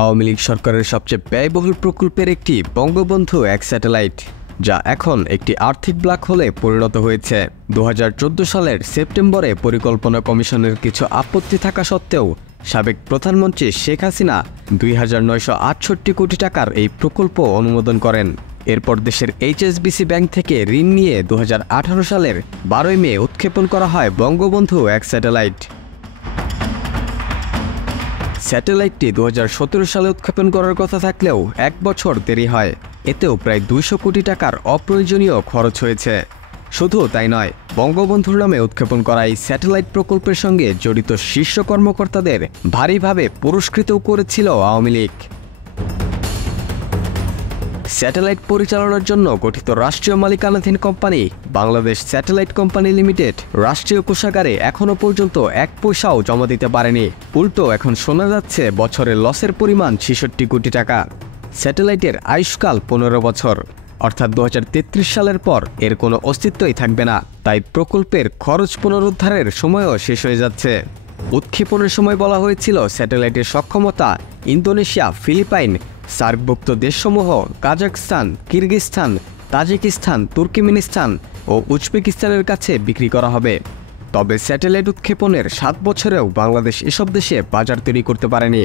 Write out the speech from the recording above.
আওয়ামী লীগ সরকারের সবচেয়ে ব্যয়বহুল প্রকল্পের একটি বঙ্গবন্ধু ১ স্যাটেলাইট, যা এখন একটি আর্থিক ব্ল্যাক হোলে পরিণত হয়েছে। ২০১৪ সালের সেপ্টেম্বরে পরিকল্পনা কমিশনের কিছু আপত্তি থাকা সত্ত্বেও সাবেক প্রধানমন্ত্রী শেখ হাসিনা ২,৯৬৮ কোটি টাকার এই প্রকল্প অনুমোদন করেন। এরপর দেশের HSBC ব্যাংক থেকে ঋণ নিয়ে ২০১৮ সালের ১২ মে উৎক্ষেপণ করা হয় বঙ্গবন্ধু ১ স্যাটেলাইট। স্যাটেলাইটটি ২০১৭ সালে উৎক্ষেপণ করার কথা থাকলেও ১ বছর দেরি হয়। এতেও প্রায় ২০০ কোটি টাকার অপ্রয়োজনীয় খরচ হয়েছে। শুধু তাই নয়, বঙ্গবন্ধুর নামে উৎক্ষেপণ করা এই স্যাটেলাইট প্রকল্পের সঙ্গে জড়িত শীর্ষ কর্মকর্তাদের ভারীভাবে পুরস্কৃতও করেছিল আওয়ামী লীগ। স্যাটেলাইট পরিচালনার জন্য গঠিত রাষ্ট্রীয় মালিকানাধীন company Bangladesh satellite company limited রাষ্ট্রীয় কোষাগারে এখনও পর্যন্ত ১ পয়সাও জমা দিতে পারেনি। উল্টো এখন শোনা যাচ্ছে বছরের লসের পরিমাণ ৬৬ কোটি টাকা। স্যাটেলাইটের আয়ুষ্কাল ১৫ বছর, অর্থাৎ ২০৩৩ সালের পর এর কোনো অস্তিত্বই থাকবে না। তাই প্রকল্পের খরচ পুনরুদ্ধারের সময়ও শেষ হয়ে যাচ্ছে। উৎক্ষেপণের সময় বলা হয়েছিল স্যাটেলাইটের সক্ষমতা ইন্দোনেশিয়া, ফিলিপাইন, সার্কভুক্ত দেশসমূহ কাজাখস্তান, কিরগিজস্তান, তাজিকিস্তান, তুর্কমেনিস্তান ও উজবেকিস্তানের কাছে বিক্রি করা হবে। তবে স্যাটেলাইট উৎক্ষেপণের ৭ বছরেও বাংলাদেশ এসব দেশে বাজার তৈরি করতে পারেনি।